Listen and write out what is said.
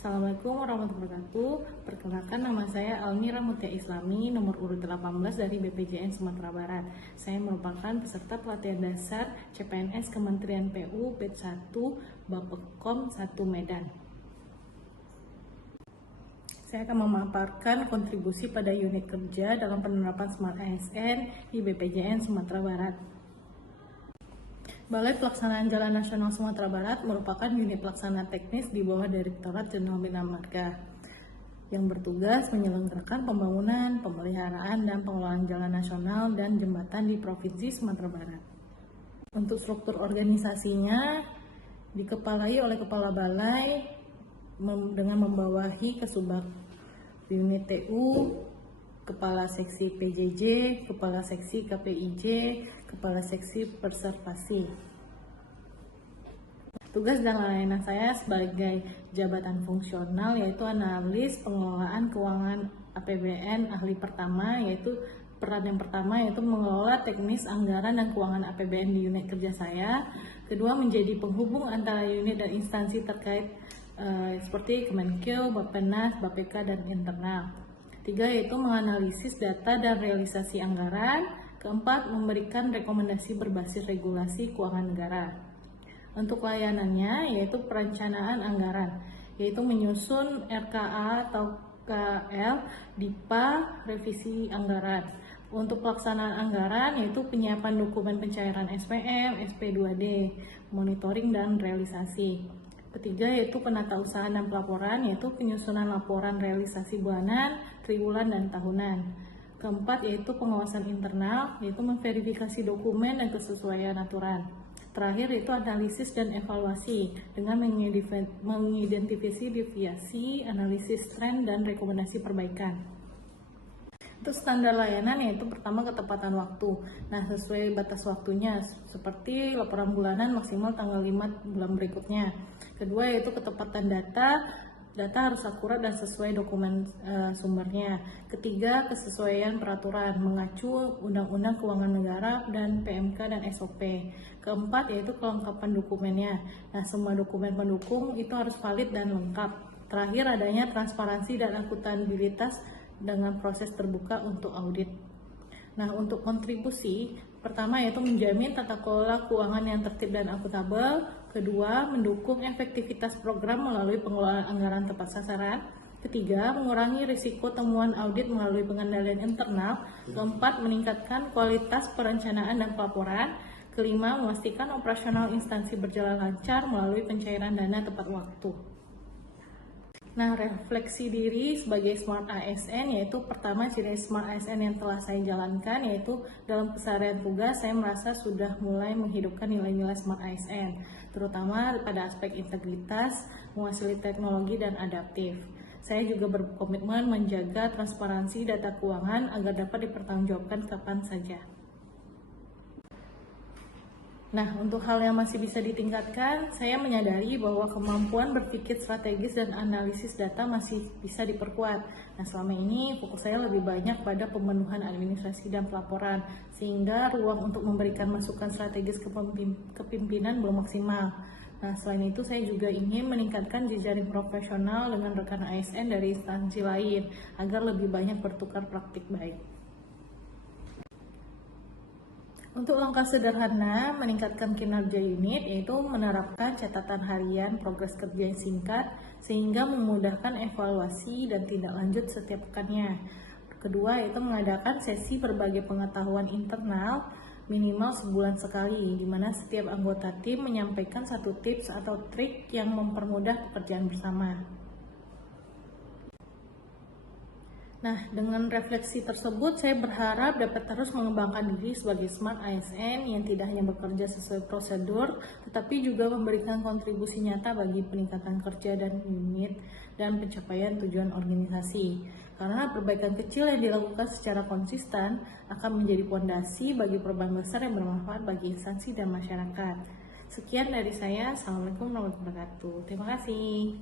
Assalamualaikum warahmatullahi wabarakatuh. Perkenalkan, nama saya Almira Mutia Islami, nomor urut 18 dari BPJN Sumatera Barat. Saya merupakan peserta pelatihan dasar CPNS Kementerian PU Batch 1 Bappekom 1 Medan. Saya akan memaparkan kontribusi pada unit kerja dalam penerapan Smart ASN di BPJN Sumatera Barat. Balai Pelaksanaan Jalan Nasional Sumatera Barat merupakan unit pelaksana teknis di bawah Direktorat Jenderal Bina Marga yang bertugas menyelenggarakan pembangunan, pemeliharaan, dan pengelolaan jalan nasional dan jembatan di Provinsi Sumatera Barat. Untuk struktur organisasinya dikepalai oleh Kepala Balai dengan membawahi Kesubag Unit TU, Kepala Seksi PJJ, Kepala Seksi KPIJ, Kepala Seksi Perservasi. Tugas dan layanan saya sebagai jabatan fungsional yaitu analis pengelolaan keuangan APBN ahli pertama, yaitu peran yang pertama yaitu mengelola teknis anggaran dan keuangan APBN di unit kerja saya. Kedua, menjadi penghubung antara unit dan instansi terkait seperti Kemenkeu, Bappenas, Bapeka, dan internal. Tiga, yaitu menganalisis data dan realisasi anggaran. Keempat, memberikan rekomendasi berbasis regulasi keuangan negara. Untuk layanannya, yaitu perencanaan anggaran, yaitu menyusun RKA atau KL, DIPA, revisi anggaran. Untuk pelaksanaan anggaran, yaitu penyiapan dokumen pencairan SPM, SP2D, monitoring dan realisasi. Ketiga, yaitu penatausahaan dan pelaporan, yaitu penyusunan laporan realisasi bulanan, triwulan, dan tahunan. Keempat, yaitu pengawasan internal, yaitu memverifikasi dokumen dan kesesuaian aturan. Terakhir, yaitu analisis dan evaluasi dengan mengidentifikasi deviasi, analisis tren, dan rekomendasi perbaikan. Untuk standar layanan yaitu pertama, ketepatan waktu. Nah, sesuai batas waktunya seperti laporan bulanan maksimal tanggal 5 bulan berikutnya. Kedua, yaitu ketepatan data harus akurat dan sesuai dokumen sumbernya. Ketiga, kesesuaian peraturan mengacu Undang-Undang Keuangan Negara dan PMK dan SOP. Keempat, yaitu kelengkapan dokumennya. Nah, semua dokumen pendukung itu harus valid dan lengkap. Terakhir, adanya transparansi dan akuntabilitas dengan proses terbuka untuk audit. Nah, untuk kontribusi, pertama yaitu menjamin tata kelola keuangan yang tertib dan akuntabel. Kedua, mendukung efektivitas program melalui pengelolaan anggaran tepat sasaran. Ketiga, mengurangi risiko temuan audit melalui pengendalian internal. Keempat, meningkatkan kualitas perencanaan dan pelaporan. Kelima, memastikan operasional instansi berjalan lancar melalui pencairan dana tepat waktu. Nah, refleksi diri sebagai Smart ASN yaitu pertama, ciri Smart ASN yang telah saya jalankan yaitu dalam keseharian tugas saya merasa sudah mulai menghidupkan nilai-nilai Smart ASN, terutama pada aspek integritas, menguasai teknologi, dan adaptif. Saya juga berkomitmen menjaga transparansi data keuangan agar dapat dipertanggungjawabkan kapan saja. Nah, untuk hal yang masih bisa ditingkatkan, saya menyadari bahwa kemampuan berpikir strategis dan analisis data masih bisa diperkuat. Nah, selama ini fokus saya lebih banyak pada pemenuhan administrasi dan pelaporan, sehingga ruang untuk memberikan masukan strategis ke pimpinan belum maksimal. Nah, selain itu saya juga ingin meningkatkan jejaring profesional dengan rekan ASN dari instansi lain, agar lebih banyak bertukar praktik baik. Untuk langkah sederhana meningkatkan kinerja unit yaitu menerapkan catatan harian progres kerja yang singkat sehingga memudahkan evaluasi dan tindak lanjut setiap pekannya. Kedua, yaitu mengadakan sesi berbagi pengetahuan internal minimal sebulan sekali, di mana setiap anggota tim menyampaikan satu tips atau trik yang mempermudah pekerjaan bersama. Nah, dengan refleksi tersebut, saya berharap dapat terus mengembangkan diri sebagai Smart ASN yang tidak hanya bekerja sesuai prosedur, tetapi juga memberikan kontribusi nyata bagi peningkatan kerja dan unit dan pencapaian tujuan organisasi. Karena perbaikan kecil yang dilakukan secara konsisten akan menjadi fondasi bagi perubahan besar yang bermanfaat bagi instansi dan masyarakat. Sekian dari saya. Assalamualaikum warahmatullahi wabarakatuh. Terima kasih.